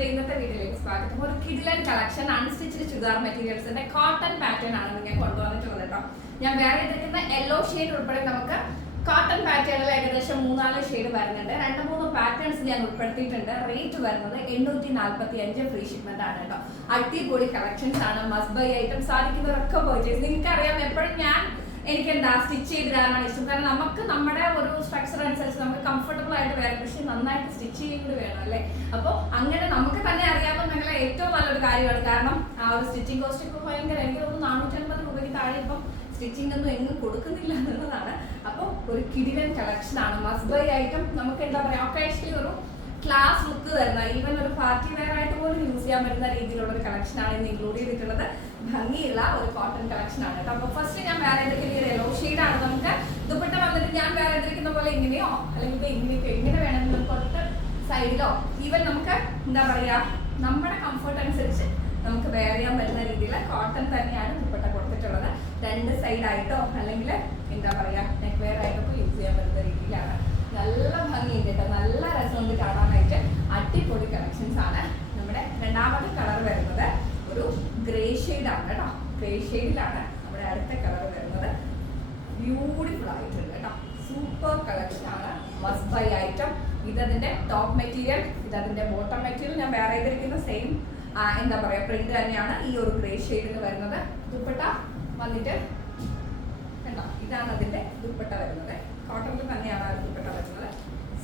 കളക്ഷൻസിന്റെ ഇന്നത്തെ വീഡിയോയിലേക്ക് സ്വാഗതം. ഒരു കിഡിലൻ കളക്ഷൻ അൺസ്റ്റിച്ച്ഡ് ചുരിദാർ മെറ്റീരിയൽസിന്റെ കോട്ടൺ പാറ്റേൺ ആണ് ഞാൻ കൊണ്ടുവന്നിട്ടുള്ളത് കേട്ടോ. ഞാൻ വേറെ എടുക്കുന്ന യെല്ലോ ഷെയ്ഡ് ഉൾപ്പെടെ നമുക്ക് കോട്ടൺ പാറ്റേണിൽ ഏകദേശം 3-4 ഷെയ്ഡ് വരുന്നുണ്ട്. 2-3 പാറ്റേൺസ് ഞാൻ ഉൾപ്പെടുത്തിയിട്ടുണ്ട്. റേറ്റ് വരുന്നത് 845 ഫ്രീ ഷിപ്മെന്റ് ആണ് കേട്ടോ. അടിപൊളി കളക്ഷൻസ് ആണ്. മസ്റ്റ് ബൈ ഐറ്റം സാധിക്കുന്നവരൊക്കെ പർച്ചേസ്. നിങ്ങൾക്കറിയാം എപ്പോഴും എനിക്ക് എന്താ സ്റ്റിച്ച് ചെയ്ത് തരാനാണ് ഇഷ്ടം. കാരണം നമുക്ക് നമ്മുടെ ഒരു സ്ട്രക്ചർ അനുസരിച്ച് നമുക്ക് കംഫർട്ടബിൾ ആയിട്ട് വേണം, പക്ഷെ നന്നായിട്ട് സ്റ്റിച്ച് ചെയ്യുന്നത് വേണം അല്ലേ. അപ്പോൾ അങ്ങനെ നമുക്ക് തന്നെ അറിയാമെന്നുള്ള ഏറ്റവും നല്ലൊരു കാര്യമാണ്. കാരണം ആ ഒരു സ്റ്റിച്ചിങ് കോസ്റ്റ് ഇപ്പോൾ ഭയങ്കര, എനിക്ക് തോന്നുന്നു 450 രൂപയ്ക്ക് താഴെ ഇപ്പം സ്റ്റിച്ചിങ് ഒന്നും എങ്ങും കൊടുക്കുന്നില്ല എന്നുള്ളതാണ്. അപ്പോൾ ഒരു കിടിലൻ കളക്ഷൻ ആണ്. മസ്റ്റ് ബൈ ഐറ്റം നമുക്ക് എന്താ പറയുക, ഒക്കേഷണലി ഒരു ക്ലാസ് ലുക്ക് തരുന്ന, ഈവൻ ഒരു പാർട്ടി വെയർ ആയിട്ട് പോലും യൂസ് ചെയ്യാൻ പറ്റുന്ന രീതിയിലുള്ള ഒരു കളക്ഷൻ ആണ് ഇന്ന് ഇൻക്ലൂഡ് ചെയ്തിട്ടുള്ളത്. ഭംഗിയുള്ള ഒരു കോട്ടൺ കളക്ഷൻ ആണ് കേട്ടോ. അപ്പോൾ ഫസ്റ്റ് ഞാൻ വേറെ എടുക്കുന്ന യെല്ലോ ഷെയ്ഡ് ആണ്. നമുക്ക് ദുപ്പട്ട വന്നിട്ട് ഞാൻ വേറെ എടുക്കുന്ന പോലെ ഇങ്ങനെയോ അല്ലെങ്കിൽ ഇങ്ങനെയൊക്കെ എങ്ങനെ വേണമെങ്കിലും തൊട്ട് സൈഡിലോ ഈവൻ നമുക്ക് എന്താ പറയുക നമ്മുടെ കംഫർട്ട് അനുസരിച്ച് നമുക്ക് വെയർ ചെയ്യാൻ പറ്റുന്ന രീതിയിൽ കോട്ടൺ തന്നെയാണ് ദുപ്പട്ട കൊടുത്തിട്ടുള്ളത്. 2 സൈഡായിട്ടോ അല്ലെങ്കിൽ എന്താ പറയുക നെക്ക് വെയർ ആയിട്ടൊക്കെ യൂസ് ചെയ്യാൻ പറ്റുന്ന രീതിയിലാണ്. നല്ല ഭംഗിയുണ്ട് കേട്ടോ, നല്ല രസമുണ്ട് കാണാനായിട്ട്. അടിപൊളി കളക്ഷൻസ് ആണ്. നമ്മുടെ രണ്ടാമത്തെ കളർ വരുന്നത് ഒരു ഗ്രേ ഷെയ്ഡാണ് കേട്ടോ. ഗ്രേ ഷെയ്ഡിലാണ് നമ്മുടെ അടുത്ത കളർ വരുന്നത്. ബ്യൂട്ടിഫുൾ ആയിട്ടുണ്ട് കേട്ടോ. സൂപ്പർ കളക്ഷൻ ആണ്. Must buy item. ഇതതിന്റെ ടോപ്പ് മെറ്റീരിയൽ, ഇതതിന്റെ ബോട്ടം മെറ്റീരിയൽ. ഞാൻ വേറെ ചെയ്തിരിക്കുന്ന സെയിം എന്താ പറയുക പ്രിന്റ് തന്നെയാണ് ഈ ഒരു ഗ്രേ ഷെയ്ഡിൽ വരുന്നത്. ദുപ്പട്ട വന്നിട്ട് കണ്ടോ, ഇതാണ് അതിന്റെ ദുപ്പട്ട വരുന്നത്. കോട്ടണിൽ തന്നെയാണ് ആ ദുപ്പട്ട വരുന്നത്.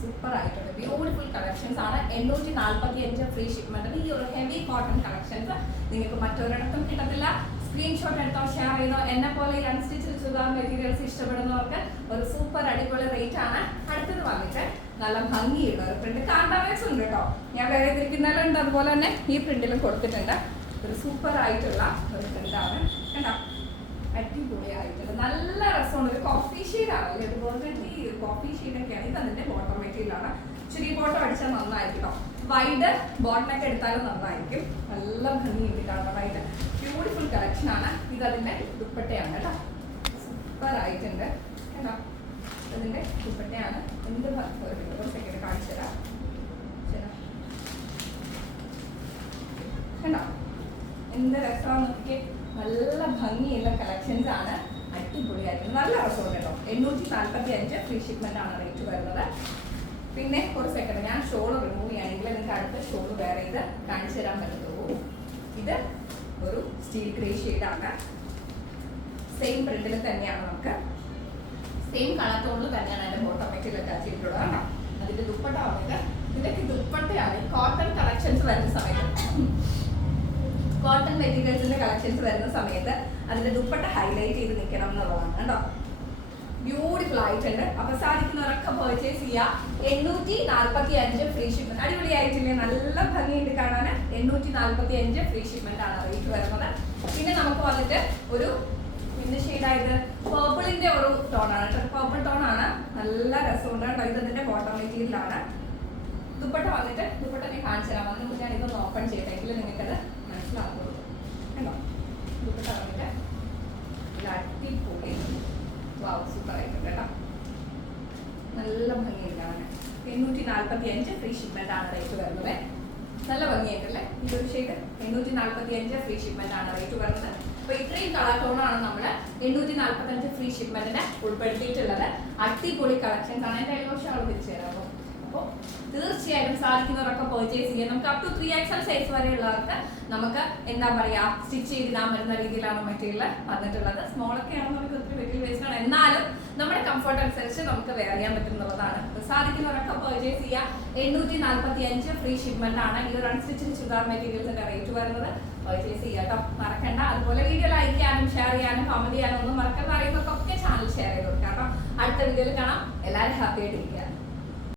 സൂപ്പർ ആയിട്ടുണ്ട്. ബ്യൂട്ടിഫുൾ കളക്ഷൻസ് ആണ്. 845 ഫ്രീ ഷിപ്മെന്റ്. ഈ ഒരു ഹെവി കോട്ടൺ കളക്ഷൻസ് നിങ്ങൾക്ക് മറ്റൊരിടത്തും കിട്ടത്തില്ല. സ്ക്രീൻഷോട്ട് എടുത്തോ, ഷെയർ ചെയ്തോ. എന്നെ പോലെ ഈ അൺസ്റ്റിച്ച്ഡ് ചുരിദാർ മെറ്റീരിയൽസ് ഇഷ്ടപ്പെടുന്നവർക്ക് ഒരു സൂപ്പർ അടിപൊളി റേറ്റ് ആണ്. അടുത്തത് വന്നിട്ട് നല്ല ഭംഗിയുള്ള ഒരു പ്രിന്റ്. കാണ്ടാവേഴ്സ് ഉണ്ട് കേട്ടോ. ഞാൻ വേറെ തിരിക്കുന്നുണ്ട്, അതുപോലെ തന്നെ ഈ പ്രിന്റിലും കൊടുത്തിട്ടുണ്ട്. ഒരു സൂപ്പർ ആയിട്ടുള്ള ഒരു പ്രിന്റാണ് കേട്ടോ. അടിപൊളിയായിട്ടുണ്ട്. നല്ല രസമാണ്. ഒരു കോഫി ഷെയ്ഡാണ് അല്ലേ, അതുപോലെ ഈ കോഫി ഷെയ്ഡൊക്കെയാണ്. ഇത് അതിന്റെ ബോട്ടം മെറ്റീരിയലാണ്. ഇച്ചിരി ബോട്ടം അടിച്ചാൽ നന്നായിരിക്കും കേട്ടോ. വൈഡ് ബോട്ടമൊക്കെ എടുത്താലും നന്നായിരിക്കും. നല്ല ഭംഗിയുണ്ട് കാണാനായിട്ട്. ബ്യൂട്ടിഫുൾ കളക്ഷൻ ആണ്. ഇത് അതിന്റെ ദുപ്പട്ടയാണ് കേട്ടോ. സൂപ്പർ ആയിട്ടുണ്ട് കേട്ടോ. അതിന്റെ ദുപ്പട്ടയാണ്. എന്ത് ഒരു സെക്കൻഡ് കാണിച്ചു തരാം. കണ്ടോ എന്ത് രസമാണെന്ന് നോക്കിയേ. നല്ല ഭംഗിയുള്ള കളക്ഷൻസ് ആണ്. അടിപൊളിയായിട്ട് നല്ല രസമുണ്ട് കേട്ടോ. 845 ഫ്രീ ഷിപ്മെന്റ് ആണ് റേറ്റ് വരുന്നത്. പിന്നെ ഒരു സെക്കൻഡ് ഞാൻ ഷോൾ റിമൂവ് ചെയ്യുകയാണെങ്കിൽ നിങ്ങൾക്ക് അടുത്ത ഷോൾ വേറെ ഇത് കാണിച്ചു തരാൻ പറ്റുള്ളൂ. ഇത് ഒരു സ്റ്റീൽ ഗ്രേ ഷെയ്ഡാണ്. സെയിം പ്രിന്റിൽ തന്നെയാണ്, നമുക്ക് സെയിം കളർ ടോണിൽ തന്നെയാണ് അതിന്റെ ബോട്ടം മെറ്റീരിയൽ അറ്റാച്ച് ചെയ്തിട്ടുള്ളത് കേട്ടോ. അതിന്റെ ദുപ്പട്ട വന്നിട്ട് ഇതിലേക്ക് ദുപ്പട്ടയാണ്. കോട്ടൺ കളക്ഷൻസ് വരുന്ന സമയത്ത്, കോട്ടൺ മെറ്റീരിയൽസിന്റെ കളക്ഷൻസ് വരുന്ന സമയത്ത് അതിന്റെ ദുപ്പട്ട ഹൈലൈറ്റ് ചെയ്ത് നിൽക്കണം എന്നുള്ളതാണ് കേട്ടോ. ബ്യൂട്ടിഫുൾ ആയിട്ടുണ്ട്. അപ്പൊ സാധിക്കുന്നവരൊക്കെ പർച്ചേസ് ചെയ്യാം. 845 ഫ്രീ ഷിപ്മെന്റ്. അടിപൊളിയായിട്ടില്ലേ, നല്ല ഭംഗിയുണ്ട് കാണാൻ. 845 ഫ്രീ ഷിപ്മെന്റ് ആണ് റേറ്റ് വരുന്നത്. പിന്നെ നമുക്ക് വന്നിട്ട് ഒരു എന്ത് ഷെയ്ഡായത് പേർപ്പിളിന്റെ ഒരു ടോണാണ് കേട്ടോ. പേർപ്പിൾ ടോണാണ്. നല്ല രസമുണ്ട് കേട്ടോ. ഇത് ഇതിന്റെ ബോട്ടം മെറ്റീരിയലാണ്. ദുപ്പട്ട വന്നിട്ട് ദുപ്പട്ട ഞാൻ കാണിച്ചു തരാം. അതിന് മുന്നേ ഇതൊന്ന് ഓപ്പൺ ചെയ്തെങ്കിൽ നിങ്ങൾക്കത് മനസ്സിലാക്കുള്ളൂ കേട്ടോ. ദുപ്പട്ട വന്നിട്ട് അടിപൊളി സൂപ്പർ ആയിട്ടുണ്ട് കേട്ടോ. നല്ല ഭംഗിയുണ്ട് കാണാൻ. 845 ഫ്രീ ഷിപ്മെന്റ് ആണ് റേറ്റ് വരുന്നത്. നല്ല ഭംഗിയായിട്ടല്ലേ ഈ ഒരു ഷെയ്ഡ്. 845 ഫ്രീ ഷിപ്മെന്റ് ആണ് റേറ്റ് വരുന്നത്. അപ്പൊ ഇത്രയും കളർ ടോണാണ് നമ്മൾ 845 ഫ്രീ ഷിപ്മെന്റിന് ഉൾപ്പെടുത്തിയിട്ടുള്ളത്. അടിപൊളി കളക്ഷൻസ് ആണ്. എന്റെ യെല്ലോ ഷാൾ തിരിച്ചു തരാമോ? അപ്പോൾ തീർച്ചയായും സാധിക്കുന്നവരൊക്കെ പർച്ചേസ് ചെയ്യാം. നമുക്ക് അപ് ടു 3XL സൈസ് വരെയുള്ളവർക്ക് നമുക്ക് എന്താ പറയുക സ്റ്റിച്ച് ചെയ്തിടാൻ പറ്റുന്ന രീതിയിലാണ് മെറ്റീരിയൽ വന്നിട്ടുള്ളത്. സ്മോളൊക്കെ ആണെന്ന് നമുക്ക് ഒത്തിരി മെറ്റീരിയൽ വേസ്റ്റ് ആണ്, എന്നാലും നമ്മുടെ കംഫർട്ട് അനുസരിച്ച് നമുക്ക് വെയർ ചെയ്യാൻ പറ്റുന്നതാണ്. സാധിക്കുന്നവരൊക്കെ പർച്ചേസ് ചെയ്യാം. 845 ഫ്രീ ഷിപ്മെന്റ് ആണ് ഈ ഒരു അൺസ്റ്റിച്ച്ഡ് ചുരിദാർ മെറ്റീരിയൽസിന്റെ റേറ്റ് വരുന്നത്. പർച്ചേസ് ചെയ്യാം കേട്ടോ, മറക്കണ്ട. അതുപോലെ വീഡിയോ ലൈക്ക് ചെയ്യാനും ഷെയർ ചെയ്യാനും കമന്റ് ചെയ്യാനും ഒന്നും മറക്കണ്ട. അറിയുന്നവർക്കൊക്കെ ചാനൽ ഷെയർ ചെയ്ത് കൊടുക്കാം കേട്ടോ. അടുത്ത വീഡിയോയിൽ കാണാം. എല്ലാവരും ഹാപ്പി ആയിട്ടിരിക്കുക.